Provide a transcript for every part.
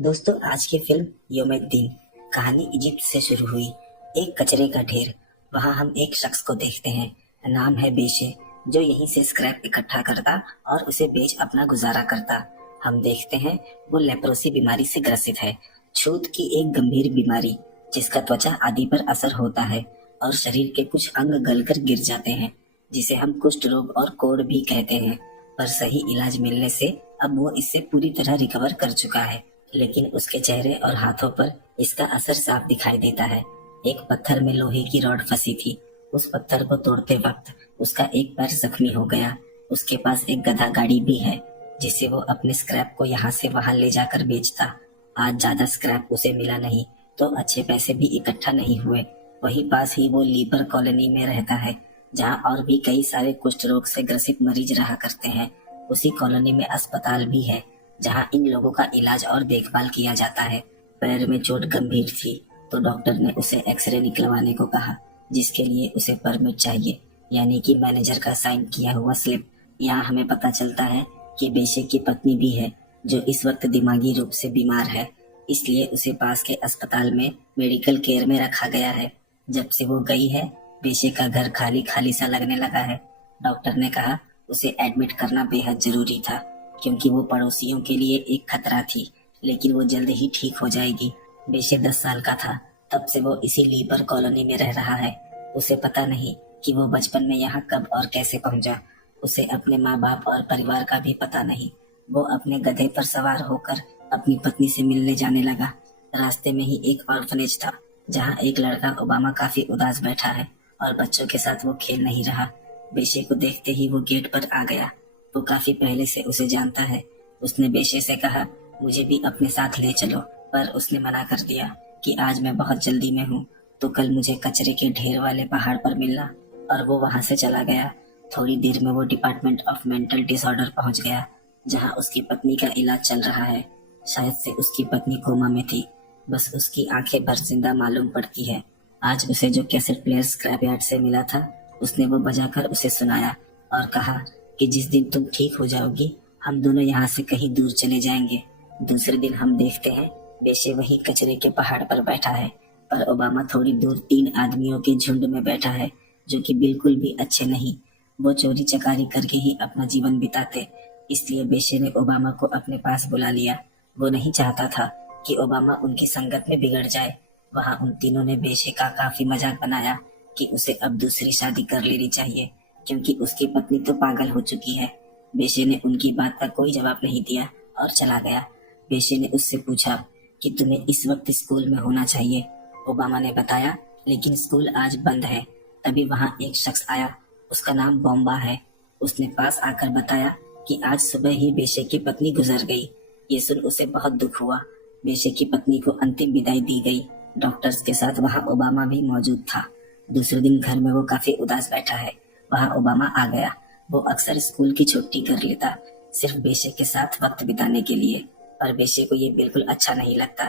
दोस्तों, आज की फिल्म यौमुद्दीन कहानी इजिप्ट से शुरू हुई। एक कचरे का ढेर। वहां हम एक शख्स को देखते हैं, नाम है बेशे, जो यहीं से स्क्रैप इकट्ठा करता और उसे बेच अपना गुजारा करता। हम देखते हैं वो लेप्रोसी बीमारी से ग्रसित है, छूत की एक गंभीर बीमारी जिसका त्वचा आदि पर असर होता है और शरीर के कुछ अंग गलकर गिर जाते हैं, जिसे हम कुष्ठ रोग और कोढ़ भी कहते हैं। पर सही इलाज मिलने से अब वो इससे पूरी तरह रिकवर कर चुका है, लेकिन उसके चेहरे और हाथों पर इसका असर साफ दिखाई देता है। एक पत्थर में लोहे की रॉड फंसी थी। उस पत्थर को तोड़ते वक्त उसका एक पैर जख्मी हो गया। उसके पास एक गधा गाड़ी भी है, जिससे वो अपने स्क्रैप को यहाँ से वहां ले जाकर बेचता। आज ज्यादा स्क्रैप उसे मिला नहीं, तो अच्छे पैसे भी इकट्ठा नहीं हुए। वहीं पास ही वो लीपर कॉलोनी में रहता है, जहाँ और भी कई सारे कुष्ठ रोग से ग्रसित मरीज रहा करते हैं। उसी कॉलोनी में अस्पताल भी है, जहां इन लोगों का इलाज और देखभाल किया जाता है। पैर में चोट गंभीर थी, तो डॉक्टर ने उसे एक्सरे निकलवाने को कहा, जिसके लिए उसे परमिट चाहिए, यानी कि मैनेजर का साइन किया हुआ स्लिप। यहाँ हमें पता चलता है कि बेशे की पत्नी भी है, जो इस वक्त दिमागी रूप से बीमार है, इसलिए उसे पास के अस्पताल में मेडिकल केयर में रखा गया है। जब से वो गई है, बेशे का घर खाली खाली सा लगने लगा है। डॉक्टर ने कहा उसे एडमिट करना बेहद जरूरी था, क्योंकि वो पड़ोसियों के लिए एक खतरा थी, लेकिन वो जल्द ही ठीक हो जाएगी। बेशे 10 साल का था, तब से वो इसी लीपर कॉलोनी में रह रहा है। उसे पता नहीं कि वो बचपन में यहाँ कब और कैसे पहुंचा। उसे अपने माँ बाप और परिवार का भी पता नहीं। वो अपने गधे पर सवार होकर अपनी पत्नी से मिलने जाने लगा। रास्ते में ही एक ऑर्फनेज था, जहाँ एक लड़का ओबामा काफी उदास बैठा है और बच्चों के साथ वो खेल नहीं रहा। बेशे को देखते ही वो गेट पर आ गया। वो काफी पहले से उसे जानता है। उसने बेशे से कहा, मुझे भी अपने साथ ले चलो, पर उसने मना कर दिया कि आज मैं बहुत जल्दी में हूँ, तो कल मुझे कचरे के ढेर वाले पहाड़ पर मिलना। और वो वहां से चला गया। थोड़ी देर में वो डिपार्टमेंट ऑफ मेंटल डिसऑर्डर पहुंच गया, जहाँ उसकी पत्नी का इलाज चल रहा है। शायद से उसकी पत्नी कोमा में थी, बस उसकी आंखें भर जिंदा मालूम पड़ती है। आज उसे जो कैसेट प्लेयर स्क्रैप यार्ड से मिला था, उसने वो बजाकर उसे सुनाया और कहा कि जिस दिन तुम ठीक हो जाओगी, हम दोनों यहाँ से कहीं दूर चले जाएंगे। दूसरे दिन हम देखते हैं बेशे वही कचरे के पहाड़ पर बैठा है, पर ओबामा थोड़ी दूर 3 आदमियों के झुंड में बैठा है, जो कि बिल्कुल भी अच्छे नहीं। वो चोरी चकारी करके ही अपना जीवन बिताते, इसलिए बेशे ने ओबामा को अपने पास बुला लिया। वो नहीं चाहता था कि ओबामा उनकी संगत में बिगड़ जाए। वहाँ उन तीनों ने बेशे का काफी मजाक बनाया कि उसे अब दूसरी शादी कर लेनी चाहिए, क्योंकि उसकी पत्नी तो पागल हो चुकी है। बेशे ने उनकी बात का कोई जवाब नहीं दिया और चला गया। बेशे ने उससे पूछा कि तुम्हें इस वक्त स्कूल में होना चाहिए। ओबामा ने बताया, लेकिन स्कूल आज बंद है। तभी वहाँ एक शख्स आया, उसका नाम बॉम्बा है। उसने पास आकर बताया कि आज सुबह ही बेशे की पत्नी गुजर गई। ये सुन उसे बहुत दुख हुआ। बेशे की पत्नी को अंतिम विदाई दी गई। डॉक्टर्स के साथ वहाँ ओबामा भी मौजूद था। दूसरे दिन घर में वो काफी उदास बैठा है। वहाँ ओबामा आ गया। वो अक्सर स्कूल की छुट्टी कर लेता, सिर्फ बेशे के साथ वक्त बिताने के लिए, पर बेशे को ये बिल्कुल अच्छा नहीं लगता।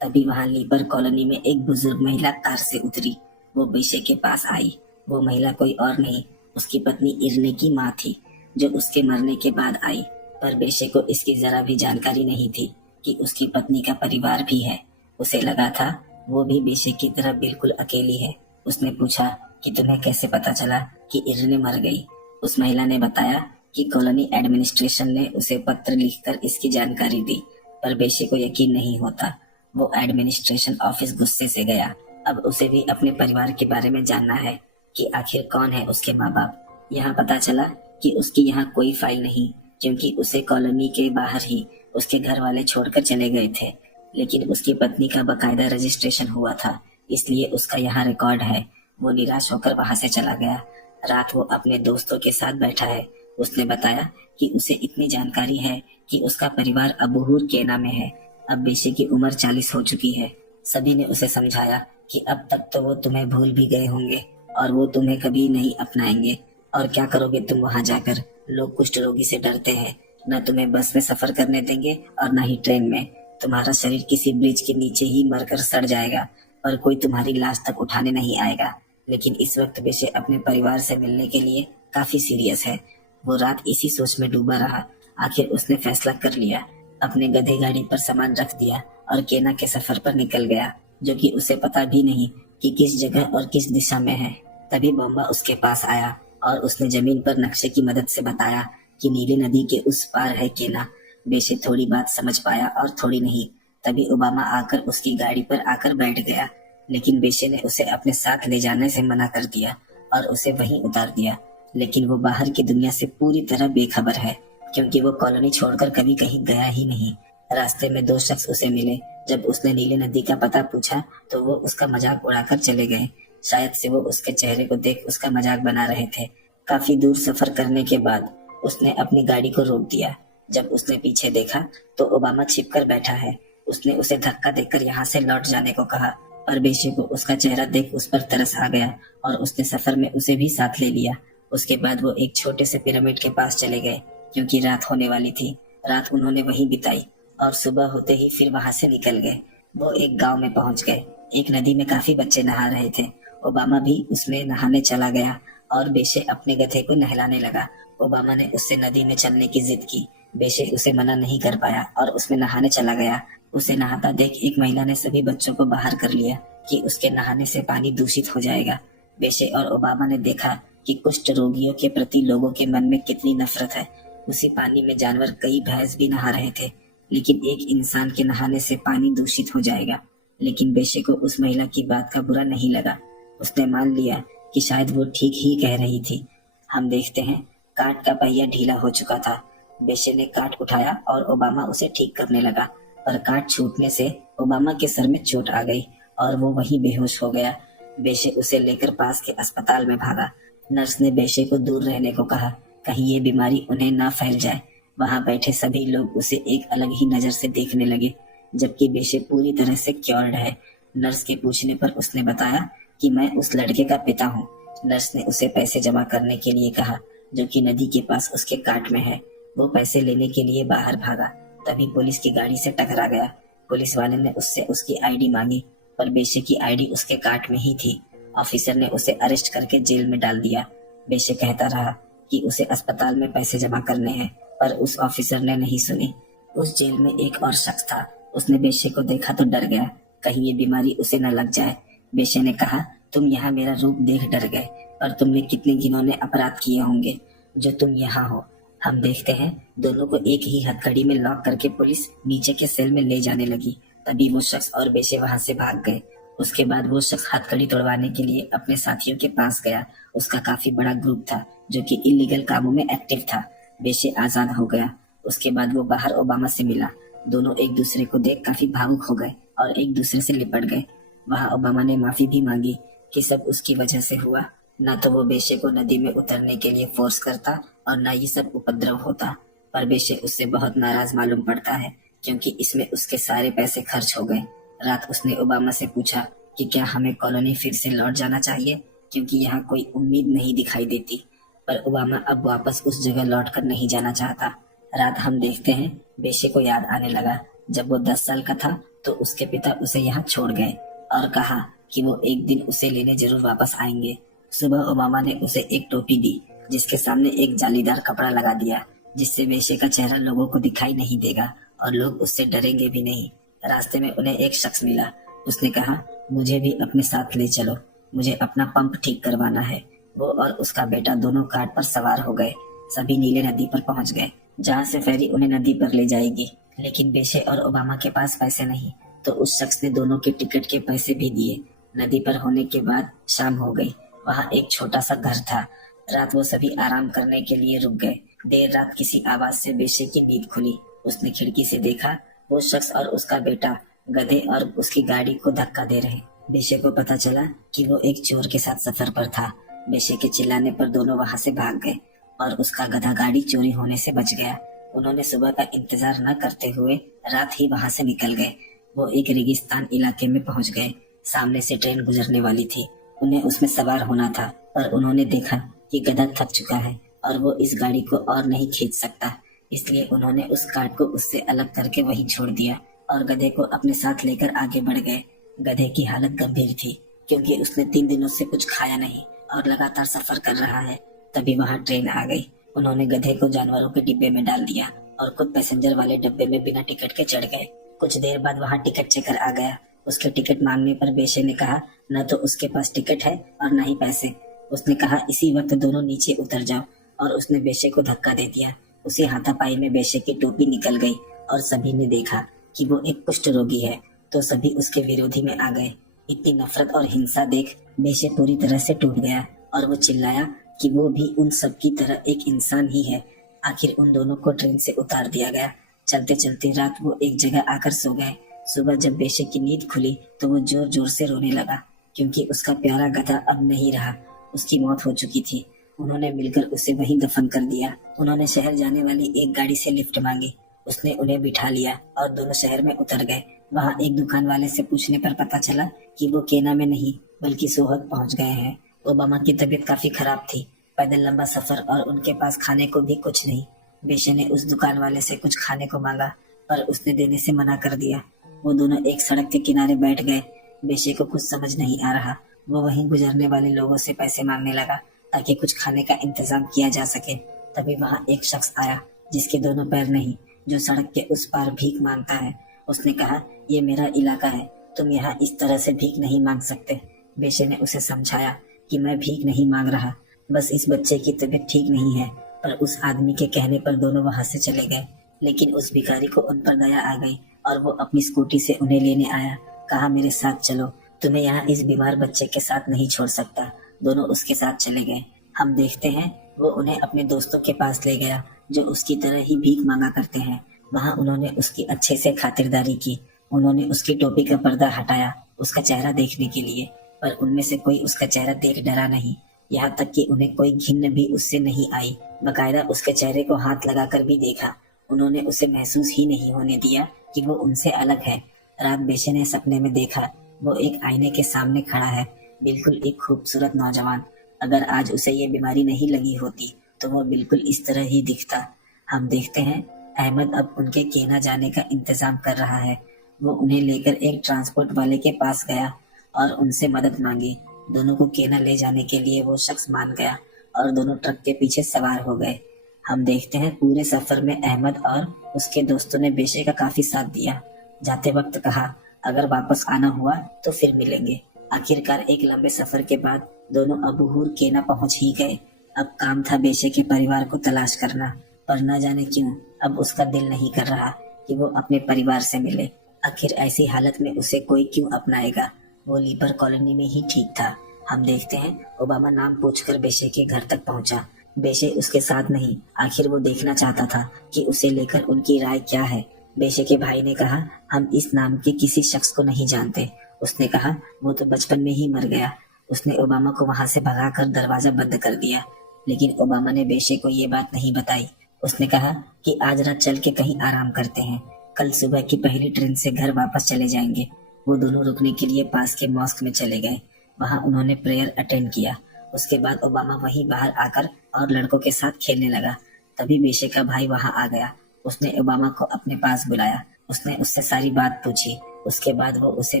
तभी वहाँ लीपर कॉलोनी में एक बुजुर्ग महिला कार से उतरी। वो बेशे के पास आई। वो महिला कोई और नहीं, उसकी पत्नी इरने की माँ थी, जो उसके मरने के बाद आई। पर बेशे को इसकी जरा भी जानकारी नहीं थी कि उसकी पत्नी का परिवार भी है। उसे लगा था वो भी बेशे की तरह बिल्कुल अकेली है। उसने पूछा कि तुम्हें कैसे पता चला कि इरने मर गई। उस महिला ने बताया कि कॉलोनी एडमिनिस्ट्रेशन ने उसे पत्र लिखकर इसकी जानकारी दी, पर बेशे को यकीन नहीं होता। वो एडमिनिस्ट्रेशन ऑफिस गुस्से से गया। अब उसे भी अपने परिवार के बारे में जानना है कि आखिर कौन है उसके माँ बाप। यहाँ पता चला कि उसकी यहाँ कोई फाइल नहीं, क्योंकि उसे कॉलोनी के बाहर ही उसके घर वाले छोड़कर चले गए थे। लेकिन उसकी पत्नी का बकायदा रजिस्ट्रेशन हुआ था, इसलिए उसका यहाँ रिकॉर्ड है। वो निराश होकर वहां से चला गया। रात वो अपने दोस्तों के साथ बैठा है। उसने बताया कि उसे इतनी जानकारी है कि उसका परिवार अबूहर केना में है। अब बेशे की उम्र 40 हो चुकी है। सभी ने उसे समझाया कि अब तक तो वो तुम्हें भूल भी गए होंगे और वो तुम्हें कभी नहीं अपनाएंगे। और क्या करोगे तुम वहां जाकर? लोग कुष्ठ रोगी से डरते हैं, न तुम्हें बस में सफर करने देंगे और न ही ट्रेन में। तुम्हारा शरीर किसी ब्रिज के नीचे ही मरकर सड़ जाएगा, पर कोई तुम्हारी लाश तक उठाने नहीं आएगा। लेकिन इस वक्त बेशे अपने परिवार से मिलने के लिए काफी सीरियस है। वो रात इसी सोच में डूबा रहा। आखिर उसने फैसला कर लिया। अपने गधे गाड़ी पर सामान रख दिया और केना के सफर पर निकल गया, जो कि उसे पता भी नहीं कि किस जगह और किस दिशा में है। तभी बॉम्बा उसके पास आया और उसने जमीन पर नक्शे की मदद से बताया कि नीली नदी के उस पार है केना। बेशे थोड़ी बात समझ पाया और थोड़ी नहीं। तभी ओबामा आकर उसकी गाड़ी पर आकर बैठ गया, लेकिन बेशे ने उसे अपने साथ ले जाने से मना कर दिया और उसे वहीं उतार दिया। लेकिन वो बाहर की दुनिया से पूरी तरह बेखबर है, क्योंकि वो कॉलोनी छोड़कर कभी कहीं गया ही नहीं। रास्ते में दो शख्स उसे मिले। जब उसने नीली नदी का पता पूछा तो वो उसका मजाक उड़ाकर चले गए। शायद से वो उसके चेहरे को देख उसका मजाक बना रहे थे। काफी दूर सफर करने के बाद उसने अपनी गाड़ी को रोक दिया। जब उसने पीछे देखा तो ओबामा छिपकर बैठा है। उसने उसे धक्का देकर यहाँ से लौट जाने को कहा, पर बेशे को उसका चेहरा देख उस पर तरस आ गया और उसने सफर में उसे भी साथ ले लिया। उसके बाद वो एक छोटे से पिरामिड के पास चले गए, क्योंकि रात होने वाली थी। रात उन्होंने वहीं बिताई और सुबह होते ही फिर वहां से निकल गए। वो एक गांव में पहुंच गए। एक नदी में काफी बच्चे नहा रहे थे। ओबामा भी उसमें नहाने चला गया और बेशे अपने गधे को नहलाने लगा। ओबामा ने उससे नदी में चलने की जिद की। बेशे उसे मना नहीं कर पाया और उसमें नहाने चला गया। उसे नहाता देख एक महिला ने सभी बच्चों को बाहर कर लिया कि उसके नहाने से पानी दूषित हो जाएगा। बेशे और ओबामा ने देखा कि कुष्ठ रोगियों के प्रति लोगों के मन में कितनी नफरत है। उसी पानी में जानवर कई भैंस भी नहा रहे थे, लेकिन एक इंसान के नहाने से पानी दूषित हो जाएगा। लेकिन बेशे को उस महिला की बात का बुरा नहीं लगा। उसने मान लिया कि शायद वो ठीक ही कह रही थी। हम देखते हैं काट का पहिया ढीला हो चुका था। बेशे ने काट उठाया और ओबामा उसे ठीक करने लगा, पर काट छूटने से ओबामा के सर में चोट आ गई और वो वहीं बेहोश हो गया। बेशे उसे लेकर पास के अस्पताल में भागा। नर्स ने बेशे को दूर रहने को कहा, कहीं ये बीमारी उन्हें ना फैल जाए। वहां बैठे सभी लोग उसे एक अलग ही नजर से देखने लगे, जबकि बेशे पूरी तरह से क्योर्ड है। नर्स के पूछने पर उसने बताया कि मैं उस लड़के का पिता हूँ। नर्स ने उसे पैसे जमा करने के लिए कहा, जो कि नदी के पास उसके कार्ट में है। वो पैसे लेने के लिए बाहर भागा, तभी पुलिस की गाड़ी से टकरा गया। पुलिस वाले ने उससे उसकी आईडी मांगी, पर बेशे की आईडी उसके कार्ट में ही थी। ऑफिसर ने उसे अरेस्ट करके जेल में डाल दिया। बेशे कहता रहा कि उसे अस्पताल में पैसे जमा करने हैं, पर उस ऑफिसर ने नहीं सुनी। उस जेल में एक और शख्स था। उसने बेशे को देखा तो डर गया, कहीं ये बीमारी उसे न लग जाए। बेशे ने कहा, तुम यहाँ मेरा रूप देख डर गए, पर तुमने कितने गिनौने अपराध किए होंगे जो तुम यहाँ हो। हम देखते हैं दोनों को एक ही हथकड़ी में लॉक करके पुलिस नीचे के सेल में ले जाने लगी। तभी वो शख्स और बेशे वहां से भाग गए। उसके बाद वो शख्स हथकड़ी तोड़वाने के लिए अपने साथियों के पास गया। उसका काफी बड़ा ग्रुप था जो कि इलीगल कामों में एक्टिव था। बेशे आजाद हो गया। उसके बाद वो बाहर ओबामा से मिला। दोनों एक दूसरे को देख काफी भावुक हो गए और एक दूसरे से लिपट गए। वहां ओबामा ने माफी भी मांगी कि सब उसकी वजह से हुआ। न तो वो बेशे को नदी में उतरने के लिए फोर्स करता और न ये सब उपद्रव होता। पर बेशे उससे बहुत नाराज मालूम पड़ता है, क्योंकि इसमें उसके सारे पैसे खर्च हो गए। रात उसने ओबामा से पूछा कि क्या हमें कॉलोनी फिर से लौट जाना चाहिए, क्योंकि यहाँ कोई उम्मीद नहीं दिखाई देती। पर ओबामा अब वापस उस जगह लौटकर नहीं जाना चाहता। रात हम देखते हैं बेशे को याद आने लगा, जब वो 10 साल का था तो उसके पिता उसे यहाँ छोड़ गए और कहा कि वो एक दिन उसे लेने जरूर वापस आएंगे। सुबह ओबामा ने उसे एक टोपी दी, जिसके सामने एक जालीदार कपड़ा लगा दिया, जिससे बेशे का चेहरा लोगों को दिखाई नहीं देगा और लोग उससे डरेंगे भी नहीं। रास्ते में उन्हें एक शख्स मिला। उसने कहा, मुझे भी अपने साथ ले चलो, मुझे अपना पंप ठीक करवाना है। वो और उसका बेटा दोनों कार्ट पर सवार हो गए। सभी नीले नदी पर पहुंच गए, जहां से फेरी उन्हें नदी पर ले जाएगी। लेकिन बेशे और ओबामा के पास पैसे नहीं, तो उस शख्स ने दोनों के टिकट के पैसे भी दिए। नदी पर होने के बाद शाम हो गई। वहाँ एक छोटा सा घर था। रात वो सभी आराम करने के लिए रुक गए। देर रात किसी आवाज से बेशे की नींद खुली। उसने खिड़की से देखा, वो शख्स और उसका बेटा गधे और उसकी गाड़ी को धक्का दे रहे। बेशे को पता चला कि वो एक चोर के साथ सफर पर था। बेशे के चिल्लाने पर दोनों वहां से भाग गए और उसका गधा गाड़ी चोरी होने से बच गया। उन्होंने सुबह का इंतजार न करते हुए रात ही वहां से निकल गए। वो एक रेगिस्तान इलाके में पहुंच गए। सामने से ट्रेन गुजरने वाली थी। उन्हें उसमें सवार होना था, पर उन्होंने देखा कि गधा थक चुका है और वो इस गाड़ी को और नहीं खींच सकता। इसलिए उन्होंने उस कार्ट को उससे अलग करके वहीं छोड़ दिया और गधे को अपने साथ लेकर आगे बढ़ गए। गधे की हालत गंभीर थी, क्योंकि उसने 3 दिनों से कुछ खाया नहीं और लगातार सफर कर रहा है। तभी वहाँ ट्रेन आ गई। उन्होंने गधे को जानवरों के डिब्बे में डाल दिया और खुद पैसेंजर वाले डिब्बे में बिना टिकट के चढ़ गए। कुछ देर बाद वहाँ टिकट चेकर आ गया। उसके टिकट मांगने पर बेशे ने कहा न तो उसके पास टिकट है और न ही पैसे। उसने कहा इसी वक्त दोनों नीचे उतर जाओ और उसने बेशे को धक्का दे दिया। उसी हाथापाई में बेशे की टोपी निकल गई और सभी ने देखा कि वो एक कुष्ठ रोगी है, तो सभी उसके विरोधी में आ गए। इतनी नफरत और हिंसा देख बेशे पूरी तरह से टूट गया और वो चिल्लाया कि वो भी उन सब की तरह एक इंसान ही है। आखिर उन दोनों को ट्रेन से उतार दिया गया। चलते चलते रात वो एक जगह आकर सो गए। सुबह जब बेशे की नींद खुली तो वो जोर जोर से रोने लगा, क्योंकि उसका प्यारा गधा अब नहीं रहा। उसकी मौत हो चुकी थी। उन्होंने मिलकर उसे वहीं दफन कर दिया। उन्होंने शहर जाने वाली एक गाड़ी से लिफ्ट मांगी। उसने उन्हें बिठा लिया और दोनों शहर में उतर गए। वहाँ एक दुकान वाले से पूछने पर पता चला कि वो केना में नहीं बल्कि सोहत पहुँच गए हैं। ओबामा की तबीयत काफी खराब थी। पैदल लंबा सफर और उनके पास खाने को भी कुछ नहीं। बेशे ने उस दुकान वाले से कुछ खाने को मांगा, पर उसने देने से मना कर दिया। वो दोनों एक सड़क के किनारे बैठ गए। बेशे को कुछ समझ नहीं आ रहा। वो वहीं गुजरने वाले लोगों से पैसे मांगने लगा ताकि कुछ खाने का इंतजाम किया जा सके। तभी वहाँ एक शख्स आया जिसके दोनों पैर नहीं, जो सड़क के उस पार भीख मांगता है। उसने कहा ये मेरा इलाका है, तुम यहाँ इस तरह से भीख नहीं मांग सकते। बेशे ने उसे समझाया कि मैं भीख नहीं मांग रहा, बस इस बच्चे की तबीयत ठीक नहीं है। पर उस आदमी के कहने पर दोनों वहाँ से चले गए। लेकिन उस भिखारी को उन पर दया आ गई और वो अपनी स्कूटी से उन्हें लेने आया। कहा मेरे साथ चलो, तुम्हें यहाँ इस बीमार बच्चे के साथ नहीं छोड़ सकता। दोनों उसके साथ चले गए। हम देखते हैं वो उन्हें अपने दोस्तों के पास ले गया जो उसकी तरह ही भीख मांगा करते हैं। वहाँ उन्होंने उसकी अच्छे से खातिरदारी की। उन्होंने उसकी टोपी का पर्दा हटाया उसका चेहरा देखने के लिए, पर उनमें से कोई उसका चेहरा देख डरा नहीं। यहाँ तक कि उन्हें कोई घिन्न भी उससे नहीं आई। बकायदा उसके चेहरे को हाथ लगाकर भी देखा। उन्होंने उसे महसूस ही नहीं होने दिया कि वो उनसे अलग है। रात बेशे ने सपने में देखा वो एक आईने के सामने खड़ा है, बिल्कुल एक खूबसूरत नौजवान। अगर आज उसे ये बीमारी नहीं लगी होती तो वो बिल्कुल इस तरह ही दिखता। हम देखते हैं अहमद अब उनके केना जाने का इंतजाम कर रहा है। वो उन्हें लेकर एक ट्रांसपोर्ट वाले के पास गया और उनसे मदद मांगी। दोनों को केना ले जाने के लिए वो शख्स मान गया और दोनों ट्रक के पीछे सवार हो गए। हम देखते हैं पूरे सफर में अहमद और उसके दोस्तों ने बेशे का काफी साथ दिया। जाते वक्त कहा अगर वापस आना हुआ तो फिर मिलेंगे। आखिरकार एक लंबे सफर के बाद दोनों अबूहूर केना पहुंच ही गए। अब काम था बेशे के परिवार को तलाश करना, पर न जाने क्यों अब उसका दिल नहीं कर रहा कि वो अपने परिवार से मिले। आखिर ऐसी हालत में उसे कोई क्यों अपनाएगा। वो लीपर कॉलोनी में ही ठीक था। हम देखते हैं ओबामा नाम पूछकर बेशे के घर तक पहुंचा। बेशे उसके साथ नहीं, आखिर वो देखना चाहता था कि उसे लेकर उनकी राय क्या है। बेशे के भाई ने कहा हम इस नाम के किसी शख्स को नहीं जानते। उसने कहा वो तो बचपन में ही मर गया। उसने ओबामा को वहां से भगाकर दरवाजा बंद कर दिया। लेकिन ओबामा ने बेशे को ये बात नहीं बताई। उसने कहा कि आज रात चल के कहीं आराम करते हैं, कल सुबह की पहली ट्रेन से घर वापस चले जाएंगे। वो दोनों रुकने के लिए पास के मॉस्क में चले गए। वहाँ उन्होंने प्रेयर अटेंड किया। उसके बाद ओबामा वहीं बाहर आकर और लड़कों के साथ खेलने लगा। तभी बेशे का भाई वहाँ आ गया। उसने ओबामा को अपने पास बुलाया। उसने उससे सारी बात पूछी। उसके बाद वो उसे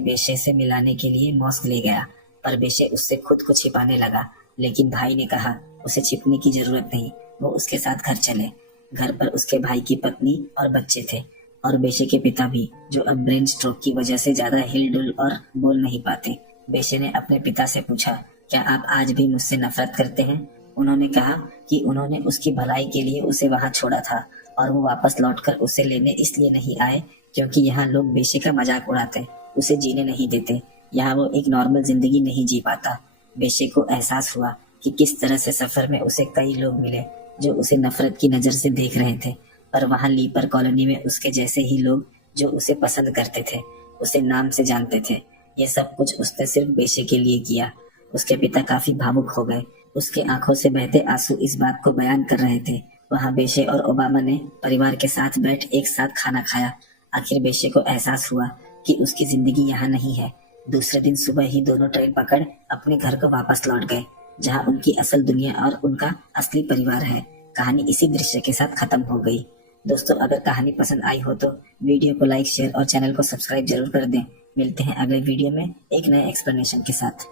बेशे से मिलाने के लिए मॉस्क ले गया, पर बेशे उससे खुद को छिपाने लगा। लेकिन भाई ने कहा उसे छिपने की जरूरत नहीं, वो उसके साथ घर चले। घर पर उसके भाई की पत्नी और बच्चे थे और बेशे के पिता भी, जो अब ब्रेन स्ट्रोक की वजह से ज्यादा हिलडुल और बोल नहीं पाते। बेशे ने अपने पिता से पूछा क्या आप आज भी मुझसे नफरत करते हैं। उन्होंने कहा कि उन्होंने उसकी भलाई के लिए उसे वहां छोड़ा था और वो वापस लौटकर उसे लेने इसलिए नहीं आए क्योंकि यहाँ लोग बेशे का मजाक उड़ाते, उसे जीने नहीं देते। यहाँ वो एक नॉर्मल जिंदगी नहीं जी पाता। बेशे को एहसास हुआ कि किस तरह से सफर में उसे कई लोग मिले जो उसे नफरत की नजर से देख रहे थे, पर वहाँ लीपर कॉलोनी में उसके जैसे ही लोग जो उसे पसंद करते थे, उसे नाम से जानते थे। ये सब कुछ उसने सिर्फ बेशे के लिए किया। उसके पिता काफी भावुक हो गए। उसके आंखों से बहते आंसू इस बात को बयान कर रहे थे। वहाँ बेशे और ओबामा ने परिवार के साथ बैठ एक साथ खाना खाया। आखिर बेशे को एहसास हुआ कि उसकी जिंदगी यहाँ नहीं है। दूसरे दिन सुबह ही दोनों ट्रेन पकड़ अपने घर को वापस लौट गए, जहाँ उनकी असल दुनिया और उनका असली परिवार है। कहानी इसी दृश्य के साथ खत्म हो गई। दोस्तों, अगर कहानी पसंद आई हो तो वीडियो को लाइक, शेयर और चैनल को सब्सक्राइब जरूर कर दें। मिलते हैं अगले वीडियो में एक नए एक्सप्लेनेशन के साथ।